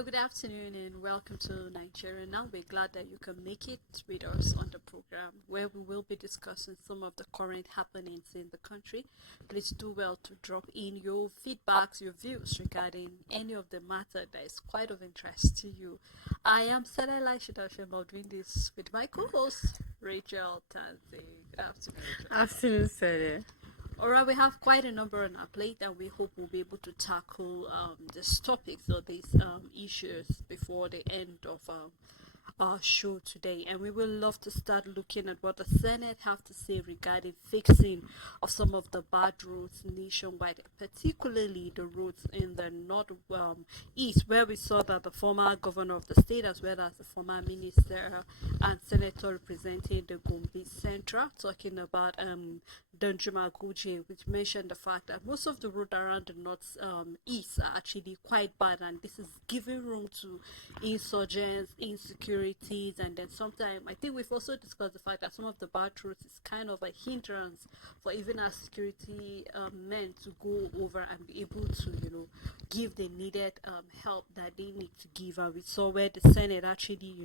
Hello, good afternoon, and welcome to Nigeria Now. We're glad that you can make it with us on the program where we will be discussing some of the current happenings in the country. Please do well to drop in your feedbacks, your views regarding any of the matter that is quite of interest to you. I am Sarah Elisha doing this with my co-host Rachel Tanzi. Good afternoon, Rachel. Afternoon, Sarah. Alright, we have quite a number on our plate, and we hope we'll be able to tackle these topics or these issues before the end of our show today. And we will love to start looking at what the Senate have to say regarding fixing of some of the bad roads nationwide, particularly the roads in the north east, where we saw that the former governor of the state, as well as the former minister and senator representing the Gombe Central, talking about Danjuma Goje, which mentioned the fact that most of the road around the north east are actually quite bad, and this is giving room to insurgents, insecurities, and then sometimes I think we've also discussed the fact that some of the bad roads is kind of a hindrance for even our security men to go over and be able to, give the needed help that they need to give. And we saw where the Senate actually,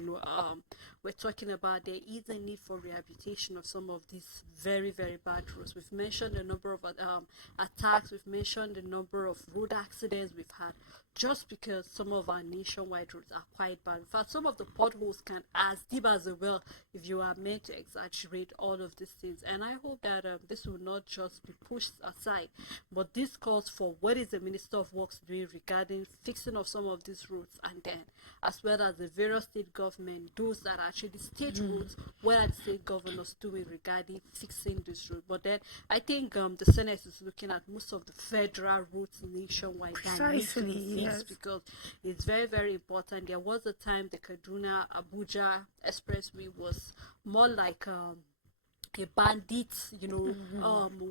we're talking about there is a need for rehabilitation of some of these very, very bad roads. We've mentioned the number of attacks, we've mentioned the number of road accidents we've had just because some of our nationwide roads are quite bad. In fact, some of the potholes can as deep as a well if you are meant to exaggerate all of these things. And I hope that this will not just be pushed aside, but this calls for what is the Minister of Works doing regarding fixing of some of these roads, and then as well as the various state government, those that are actually state roads, what are the state governors doing regarding fixing this road. But then I think the Senate is looking at most of the federal roads nationwide that need to be fixed because it's very, very important. There was a time the Kaduna Abuja expressway was more like a bandit,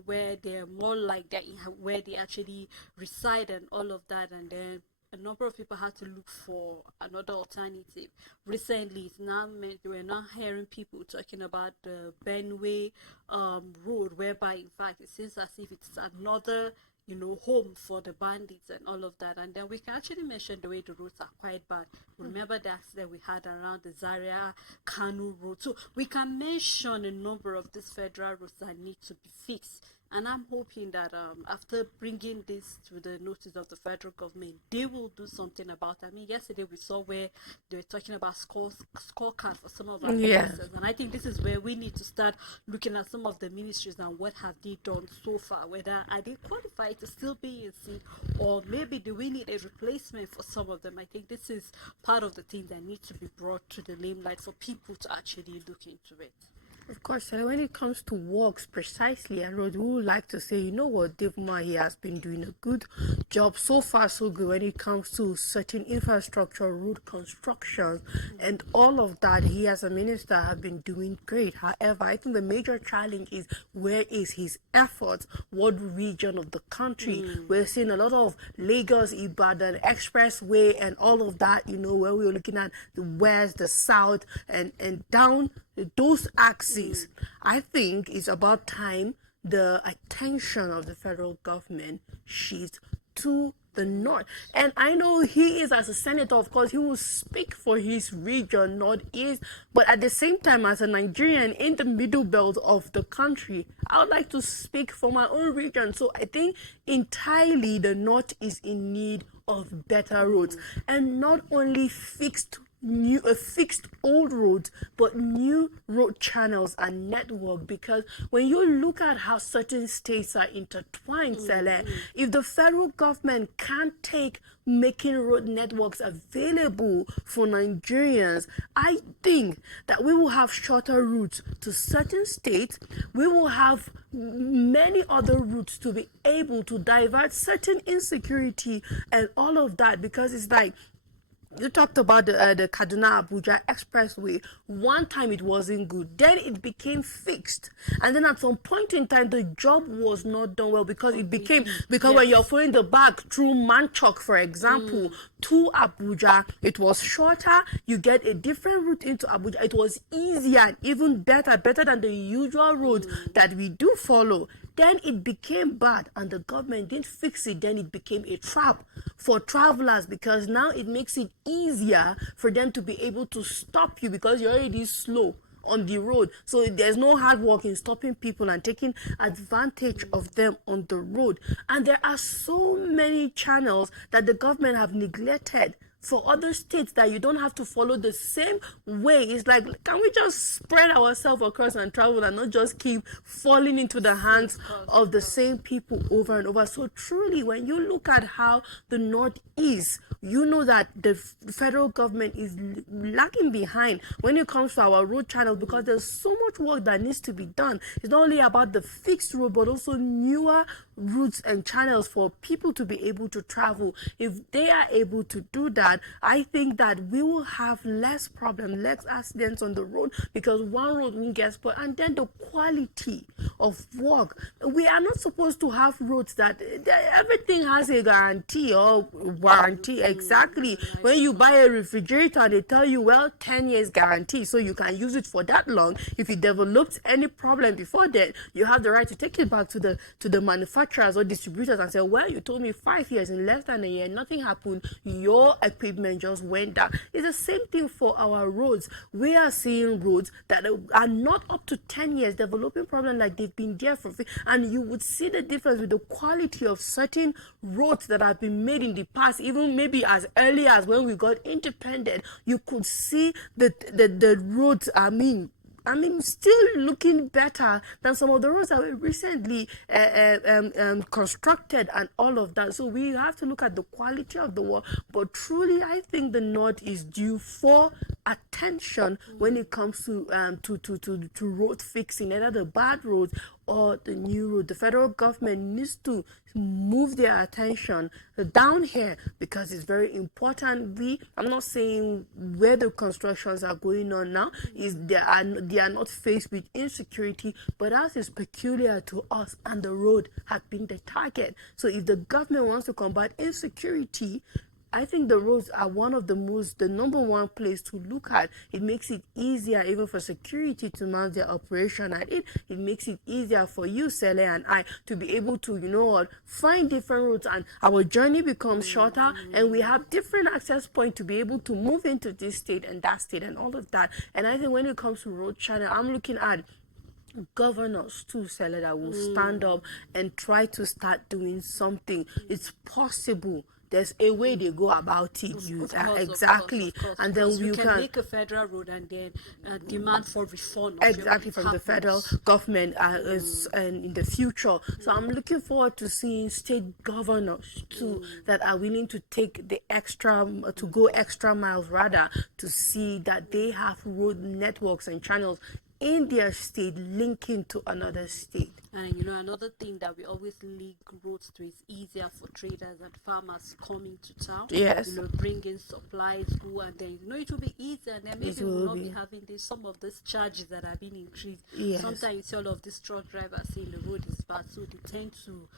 where they're more like that, where they actually reside and all of that, and then a number of people had to look for another alternative. Recently, it's now we're now hearing people talking about the Benway road, whereby in fact it seems as if it's another home for the bandits and all of that. And then we can actually mention the way the roads are quite bad. Remember the accident we had around the Zaria Kanu road. So we can mention a number of these federal roads that need to be fixed. And I'm hoping that after bringing this to the notice of the federal government, they will do something about it. I mean, yesterday we saw where they were talking about scorecard for some of our ministers. And I think this is where we need to start looking at some of the ministries and what have they done so far. Whether are they qualified to still be in seat, or maybe do we need a replacement for some of them? I think this is part of the thing that needs to be brought to the limelight for people to actually look into it. Of course, when it comes to works precisely, and we would like to say, Dave Umahi has been doing a good job so far, so good when it comes to certain infrastructure, road construction, and all of that. He, as a minister, have been doing great. However, I think the major challenge is where is his efforts? What region of the country? We're seeing a lot of Lagos Ibadan expressway and all of that. Where we were looking at the west, the south, and down those axes. I think it's about time the attention of the federal government shifts to the north. And I know he is, as a senator, of course, he will speak for his region, northeast, but at the same time, as a Nigerian in the middle belt of the country, I would like to speak for my own region. So I think entirely the north is in need of better roads, and not only fixed old roads, but new road channels and network. Because when you look at how certain states are intertwined, if the federal government can't take making road networks available for Nigerians, I think that we will have shorter routes to certain states. We will have many other routes to be able to divert certain insecurity and all of that, because it's like, you talked about the Kaduna Abuja expressway. One time it wasn't good, then it became fixed, and then at some point in time the job was not done well because it became when you're following the back through Manchok, for example, to Abuja, it was shorter. You get a different route into Abuja. It was easier and even better than the usual road that we do follow. then it became bad and the government didn't fix it. Then it became a trap for travelers, because now it makes it easier for them to be able to stop you because you're already slow on the road. So there's no hard work in stopping people and taking advantage of them on the road. And there are so many channels that the government have neglected for other states, that you don't have to follow the same way. It's like, can we just spread ourselves across and travel and not just keep falling into the hands of the same people over and over? So truly, when you look at how the North is, you know that the federal government is lagging behind when it comes to our road channels, because there's so much work that needs to be done. It's not only about the fixed road, but also newer routes and channels for people to be able to travel. If they are able to do that, I think that we will have less problem, less accidents on the road, because one road won't get spoiled. And then the quality of work. We are not supposed to have roads that everything has a guarantee or warranty. Exactly. When you buy a refrigerator, they tell you, well, 10 years guarantee, so you can use it for that long. If you developed any problem before that, you have the right to take it back to the manufacturers or distributors and say, well, you told me 5 years, in less than a year nothing happened, your equipment just went down. It's the same thing for our roads. We are seeing roads that are not up to 10 years developing problems, like they've been there for, and you would see the difference with the quality of certain roads that have been made in the past, even maybe as early as when we got independent. You could see the roads, still looking better than some of the roads that were recently constructed and all of that. So we have to look at the quality of the work. But truly, I think the North is due for attention when it comes to road fixing, either the bad roads or the new road. The federal government needs to move their attention down here, because it's very important. I'm not saying where the constructions are going on now is they are not faced with insecurity, but ours is peculiar to us, and the road has been the target. So if the government wants to combat insecurity, I think the roads are the number one place to look at. It makes it easier even for security to manage their operation, and it makes it easier for you, Sele, and I to be able to, find different routes, and our journey becomes shorter, and we have different access points to be able to move into this state and that state and all of that. And I think when it comes to road channel, I'm looking at governors too, Sele, that will stand up and try to start doing something. It's possible. There's a way they go about it. Exactly. Of course, and then you can make a federal road and then demand for refund exactly from the federal government and in the future. So I'm looking forward to seeing state governors too that are willing to take the extra to go extra miles, rather, to see that they have road networks and channels in their state linking to another state. And another thing that we always link roads to is easier for traders and farmers coming to town. Yes. Bringing supplies, go, and then it will be easier, and then maybe we'll not be having some of these charges that are being increased. Yes. Sometimes you see all of these truck drivers saying the road is bad, so they tend to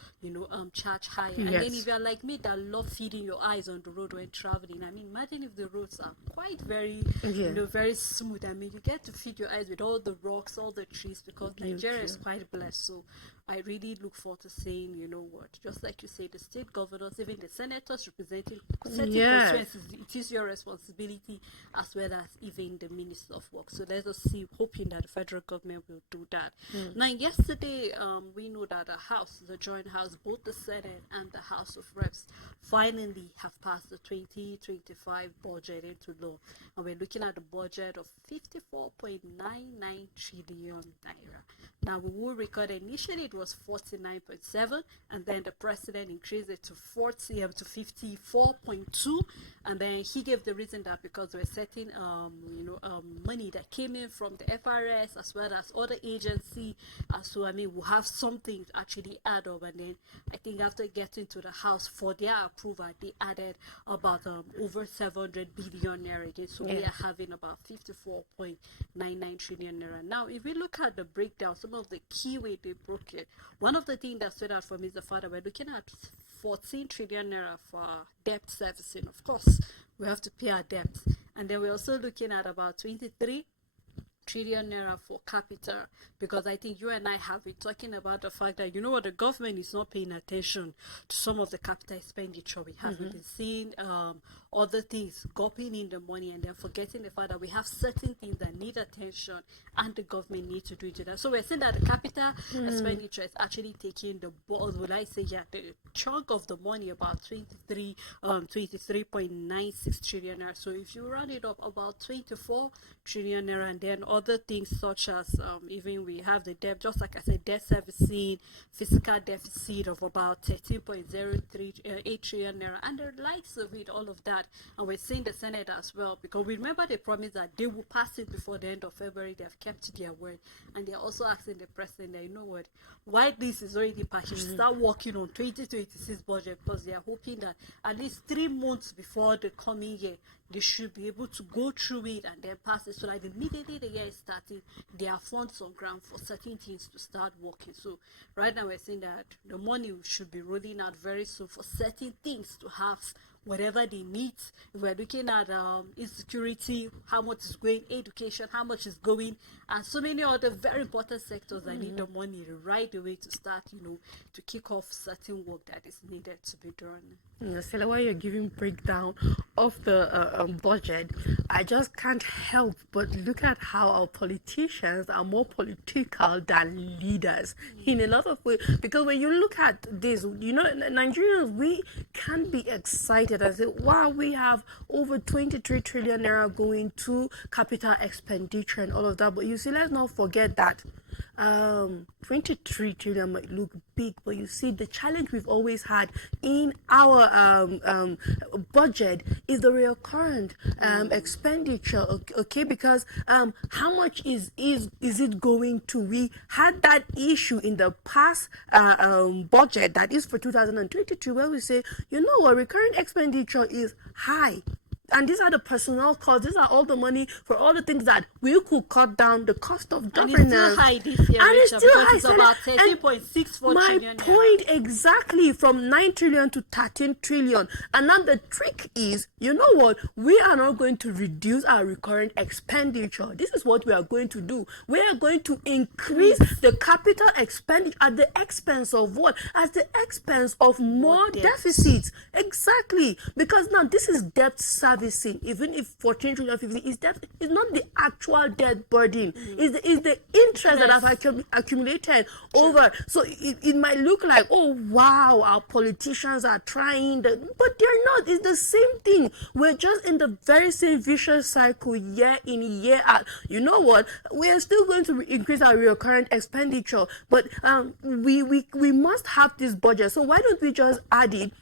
charge higher. Yes. And then if you're like me that love feeding your eyes on the road when traveling, imagine if the roads are quite very very smooth. You get to feed your eyes with all the rocks, all the trees, because Nigeria is quite blessed. So I really look forward to saying, just like you say, the state governors, even the senators representing certain constituencies, it is your responsibility, as well as even the Minister of Work. So let us see, hoping that the federal government will do that. Now, yesterday, we know that the joint house, both the Senate and the House of Reps, finally have passed the 2025 budget into law. And we're looking at a budget of 54.99 trillion naira. Now, we will record initially it was 49.7, and then the president increased it to 54.2, and then he gave the reason that because we're setting money that came in from the FRS as well as other agency, so we'll have something to actually add up. And then I think after getting to the House for their approval, they added about over 700 billion naira again, so we are having about 54.99 trillion naira. Now, if we look at the breakdown, some of the key way they broke it, one of the things that stood out for me is the fact that we're looking at 14 trillion naira for debt servicing. Of course, we have to pay our debts. And then we're also looking at about 23 trillion naira for capital, because I think you and I have been talking about the fact that, you know what, the government is not paying attention to some of the capital expenditure we have. We've been seeing other things gulping in the money and then forgetting the fact that we have certain things that need attention and the government needs to do it. So we're saying that the capital expenditure is actually taking the ball, would I say, yeah, the chunk of the money, about 23.96 trillion naira. So if you round it up, about 24 trillion naira, and then other things such as even we have the debt, just like I said, debt servicing, fiscal deficit of about 13.08 trillion naira, and the likes of it, all of that. And we're seeing the Senate as well, because we remember they promised that they will pass it before the end of February. They have kept their word, and they're also asking the president that, you know what, why this is already passed, you start working on 2026 budget, because they are hoping that at least 3 months before the coming year they should be able to go through it and then pass it, so that immediately the year is starting, there are funds on ground for certain things to start working. So right now we're saying that the money should be rolling out very soon for certain things to have whatever they need. If we're looking at insecurity, how much is going, education, how much is going, and so many other very important sectors that need the money right away to start, you know, to kick off certain work that is needed to be done. Stella, while you're giving breakdown of the budget, I just can't help but look at how our politicians are more political than leaders in a lot of ways. Because when you look at this, you know, Nigerians, we can be excited and say, wow, we have over 23 trillion naira going to capital expenditure and all of that. But you see, let's not forget that 23 trillion might look big, but you see, the challenge we've always had in our budget is the recurrent expenditure. Okay, because how much is it going to? We had that issue in the past budget, that is for 2022, where we say, you know what, recurrent expenditure is high. And these are the personnel costs. These are all the money for all the things that we could cut down the cost of governance. And it's still high this year, and it's still high. It's about 13.64 my trillion. Point exactly, from 9 trillion to 13 trillion. And now the trick is, you know what? We are not going to reduce our recurrent expenditure. This is what we are going to do. We are going to increase the capital expenditure at the expense of what? At the expense of more deficits. Exactly. Because now this is debt servicing. Even if 14 trillion 50 is debt, it's not the actual debt burden. It's the interest that have accumulated over. So it might look like, oh wow, our politicians are trying, but they're not. It's the same thing. We're just in the very same vicious cycle, year in, year out. You know what? We are still going to increase our recurrent expenditure, but we must have this budget. So why don't we just add it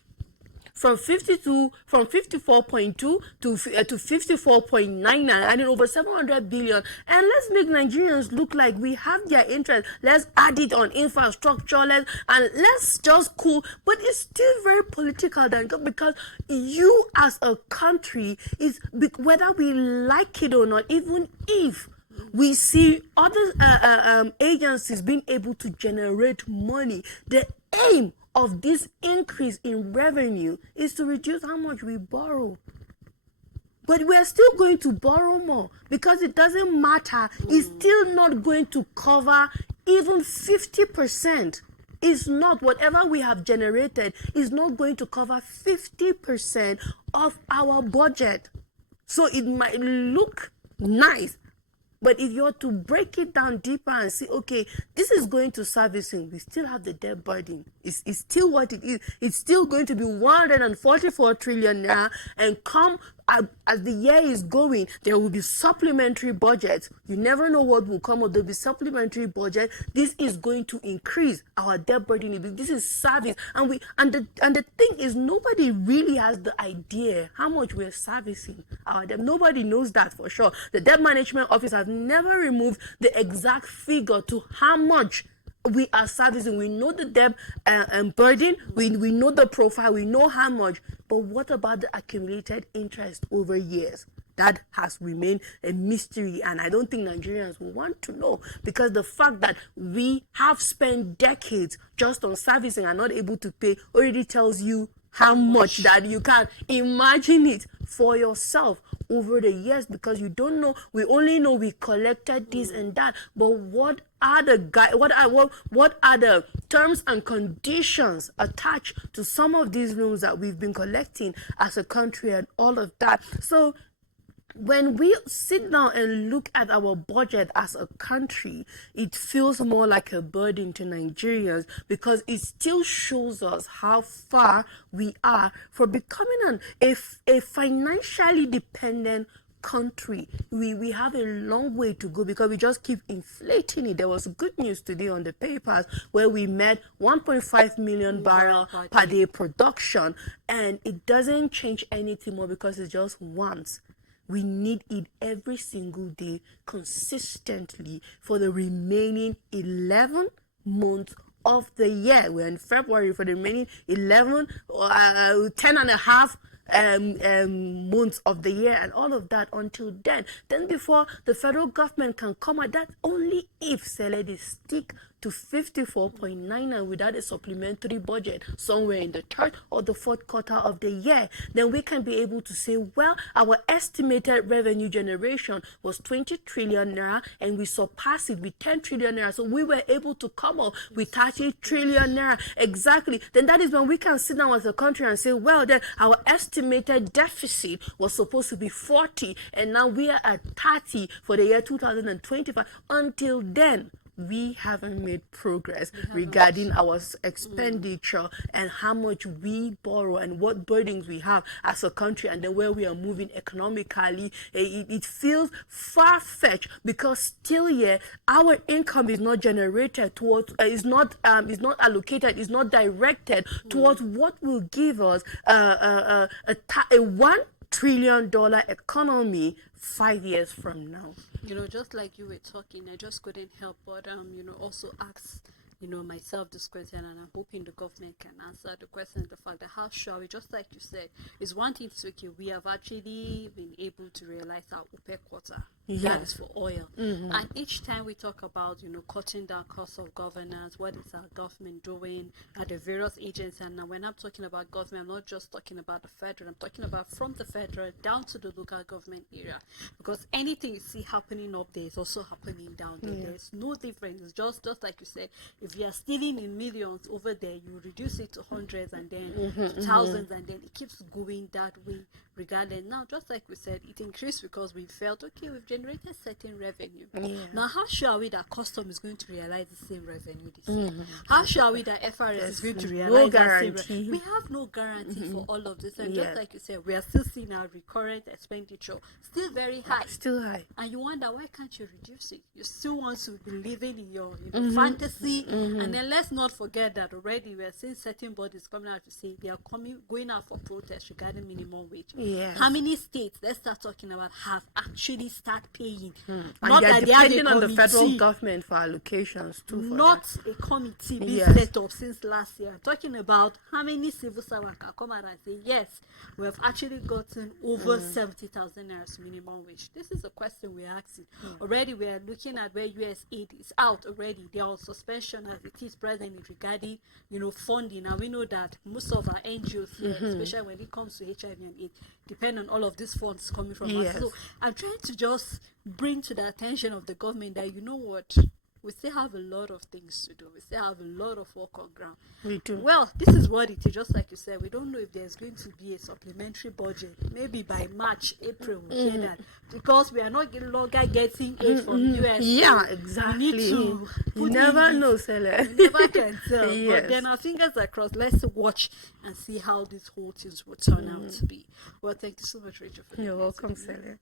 from 54.2 to 54.99, adding over 700 billion, and let's make Nigerians look like we have their interest. Let's add it on infrastructure, let's just cool. But it's still very political, then, because you as a country, is whether we like it or not, even if we see other agencies being able to generate money, the aim of this increase in revenue is to reduce how much we borrow. But we are still going to borrow more, because it doesn't matter. It's still not going to cover even 50%. It's not, whatever we have generated is not going to cover 50% of our budget. So it might look nice, but if you're to break it down deeper and see, okay, this is going to servicing, we still have the debt burden. It's still what it is. It's still going to be 144 trillion now, and come as the year is going, there will be supplementary budgets. You never know what will come out. There will be supplementary budget. This is going to increase our debt burden. This is service, and the thing is, nobody really has the idea how much we're servicing our debt. Nobody knows that for sure. The debt management office has never removed the exact figure to how much we are servicing. We know the debt burden, we know the profile, we know how much, but what about the accumulated interest over years? That has remained a mystery, and I don't think Nigerians will want to know, because the fact that we have spent decades just on servicing and not able to pay already tells you how much that you can imagine it for yourself over the years, because you don't know. We only know we collected this and that, but what are the what are the terms and conditions attached to some of these loans that we've been collecting as a country and all of that? So when we sit down and look at our budget as a country, it feels more like a burden to Nigerians, because it still shows us how far we are from becoming a financially dependent country. We have a long way to go, because we just keep inflating it. There was good news today on the papers where we met 1.5 million barrel per day production, and it doesn't change anything more because it's just once. We need it every single day consistently for the remaining 11 months of the year. We're in February. For the remaining 10 and a half months of the year, and all of that until then before the federal government can come at that, only if they stick to 54.9 and without a supplementary budget somewhere in the third or the fourth quarter of the year, then we can be able to say, well, our estimated revenue generation was 20 trillion naira and we surpassed it with 10 trillion naira. So we were able to come up with 30 trillion naira. Exactly. Then that is when we can sit down as a country and say, well, then our estimated deficit was supposed to be 40 and now we are at 30 for the year 2025. Until then, we haven't made progress regarding our expenditure and how much we borrow and what burdens we have as a country, and then where we are moving economically. It feels far-fetched, because still here our income is not generated towards is not allocated, is not directed towards what will give us a $1 trillion economy 5 years from now. Just like you were talking, I just couldn't help but also ask myself this question, and I'm hoping the government can answer the question. The fact that how shall we, just like you said, is one thing to, okay, we have actually been able to realize our OPEC quota. That is for oil. And each time we talk about cutting down costs of governance, what is our government doing at the various agencies? And now when I'm talking about government, I'm not just talking about the federal, I'm talking about from the federal down to the local government area, because anything you see happening up there is also happening down there. There's no difference. It's just like you said, if you are stealing in millions over there, you reduce it to hundreds and then to thousands, and then it keeps going that way regardless. Now, just like we said, it increased because we felt, okay, we've generated certain revenue. Now, how sure are we that custom is going to realize the same revenue this year? How sure are we that FRS is going to realize the same revenue? We have no guarantee for all of this. And just like you said, we are still seeing our recurrent expenditure still very high. Still high. And you wonder, why can't you reduce it? You still want to be living in your fantasy. And then let's not forget that already we are seeing certain bodies coming out to say they are going out for protest regarding minimum wage. How many states, let's start talking about, have actually started paying? Not that they are depending on the federal government for allocations too. Not a committee being set up since last year. I'm talking about how many civil servants can come out and say, yes, we have actually gotten over 70,000 naira minimum wage. This is a question we're asking. Already we are looking at where US aid is out already. They are on suspension as it is present regarding funding. And we know that most of our NGOs here, especially when it comes to HIV and AIDS, depend on all of these funds coming from us. So I'm trying to just bring to the attention of the government that, what, we still have a lot of things to do. We still have a lot of work on ground. We do. Well, this is what it is. Just like you said, we don't know if there's going to be a supplementary budget. Maybe by March, April, we'll hear that. Because we are not longer getting aid from US. Yeah, exactly. We need to you never know, Sele. You never can tell. But then our fingers are crossed. Let's watch and see how these whole things will turn out to be. Well, thank you so much, Rachel. You're welcome, Sele.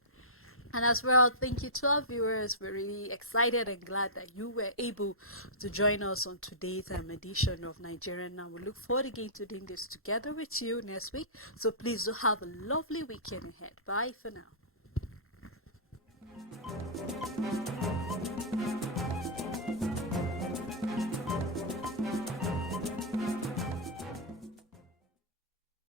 And as well, thank you to our viewers. We're really excited and glad that you were able to join us on today's edition of Nigerian Now. We look forward again to doing this together with you next week. So please do have a lovely weekend ahead. Bye for now.